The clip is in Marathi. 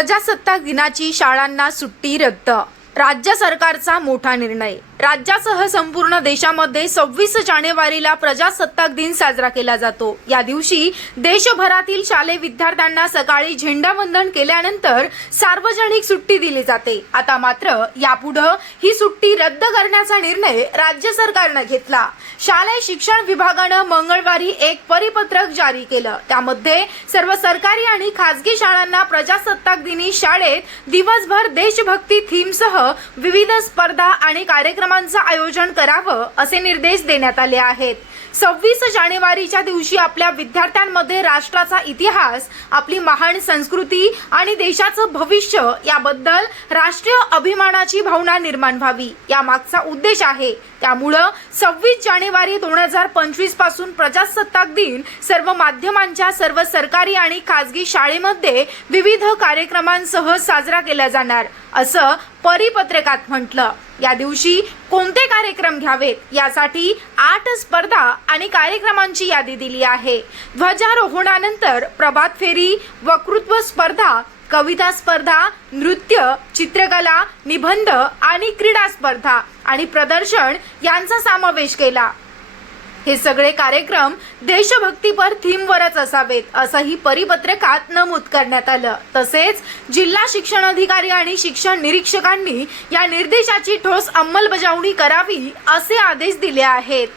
प्रजासत्ताक दिनाची शाळांना सुट्टी रद्द. राज्य सरकारचा मोठा निर्णय. राज्यासह संपूर्ण देशामध्ये सव्वीस जानेवारीला प्रजासत्ताक दिन साजरा केला जातो. या दिवशी देशभरातील शालेय विद्यार्थ्यांना सकाळी झेंडावंदन केल्यानंतर सार्वजनिक सुट्टी दिली जाते. आता मात्र यापुढं ही सुट्टी रद्द करण्याचा निर्णय राज्य सरकारनं घेतला. शालेय शिक्षण विभागानं मंगळवारी एक परिपत्रक जारी केलं. त्यामध्ये सर्व सरकारी आणि खासगी शाळांना प्रजासत्ताक दिनी शाळेत दिवसभर देशभक्ती थीमसह विविध स्पर्धा आणि कार्यक्रम कार्यक्रमांचं आयोजन करावं असे निर्देश देण्यात आले आहेत. सव्वीस जानेवारीच्या दिवशी आपल्या विद्यार्थ्यांमध्ये राष्ट्राचा इतिहास आपली महान संस्कृती आणि देशाचं भविष्य याबद्दल राष्ट्रीय अभिमानाची भावना निर्माण व्हावी. या मागचा उद्देश आहे त्यामुळं सव्वीस जानेवारी दोन हजार पंचवीसपासून प्रजासत्ताक दिन सर्व माध्यमांच्या सर्व सरकारी आणि खासगी शाळेमध्ये विविध कार्यक्रमांसह साजरा केला जाणार असं परिपत्रकात म्हटलं. या दिवशी कोणते कार्यक्रम घ्यावेत? यासाठी आठ स्पर्धा आणि कार्यक्रमांची यादी दिली आहे. ध्वजारोहणानंतर प्रभात फेरी वक्तृत्व स्पर्धा कविता स्पर्धा नृत्य चित्रकला निबंध आणि क्रीडा स्पर्धा. आणि प्रदर्शन यांचा समावेश केला. हे सगळे कार्यक्रम देशभक्तीपर थीमवरच असावेत असंही परिपत्रकात नमूद करण्यात आलं. तसेच जिल्हा शिक्षण अधिकारी आणि शिक्षण निरीक्षकांनी या निर्देशाची ठोस अंमलबजावणी करावी असे आदेश दिले आहेत.